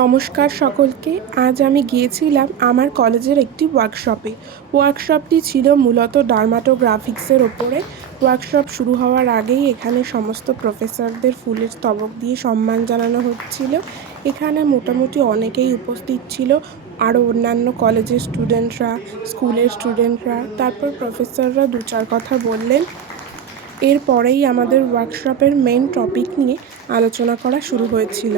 নমস্কার সকলকে। আজ আমি গিয়েছিলাম আমার কলেজের একটি ওয়ার্কশপে। ওয়ার্কশপটি ছিল মূলত ডার্মাটোগ্রাফিক্সের ওপরে। ওয়ার্কশপ শুরু হওয়ার আগেই এখানে সমস্ত প্রফেসরদের ফুলের স্তবক দিয়ে সম্মান জানানো হচ্ছিল। এখানে মোটামুটি অনেকেই উপস্থিত ছিল, আরও অন্যান্য কলেজের স্টুডেন্টরা, স্কুলের স্টুডেন্টরা। তারপর প্রফেসররা দু চার কথা বললেন। এরপরেই আমাদের ওয়ার্কশপের মেন টপিক নিয়ে আলোচনা করা শুরু হয়েছিল।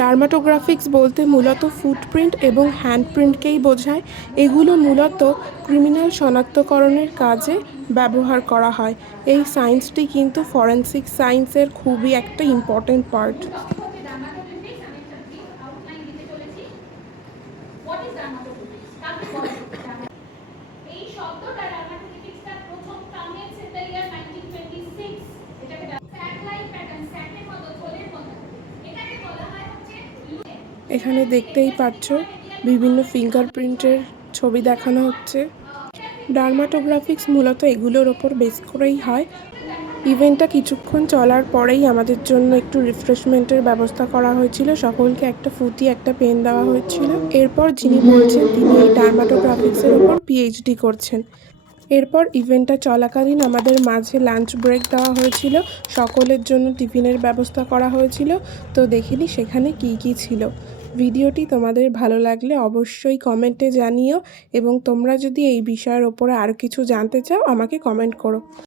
ডার্মাটোগ্রাফিক্স বলতে মূলত ফুটপ্রিন্ট এবং হ্যান্ডপ্রিন্টকেই বোঝায়। এগুলো মূলত ক্রিমিনাল শনাক্তকরণের কাজে ব্যবহার করা হয়। এই সায়েন্সটি কিন্তু ফরেনসিক সায়েন্সের খুবই একটা ইম্পর্টেন্ট পার্ট। এখানে দেখতেই পাচ্ছ বিভিন্ন ফিঙ্গারপ্রিন্টের ছবি দেখানো হচ্ছে। ডার্মাটোগ্রাফিক্স মূলত এগুলোর ওপর বেস করেই হয়। ইভেন্টটা কিছুক্ষণ চলার পরেই আমাদের জন্য একটু রিফ্রেশমেন্টের ব্যবস্থা করা হয়েছিল। সকলকে একটা ফুটি একটা পেন দেওয়া হয়েছিল। এরপর যিনি বলছেন তিনি এই ডার্মাটোগ্রাফিক্সের ওপর পিএইচডি করছেন। এরপর ইভেন্টটা চলাকালীন আমাদের মাঝে লাঞ্চ ব্রেক দেওয়া হয়েছিল। সকলের জন্য টিফিনের ব্যবস্থা করা হয়েছিল। তো দেখিনি সেখানে কি কি ছিল। ভিডিওটি তোমাদের ভালো লাগলে অবশ্যই কমেন্টে জানিও, এবং তোমরা যদি এই বিষয়ের ওপরে আরও কিছু জানতে চাও আমাকে কমেন্ট করো।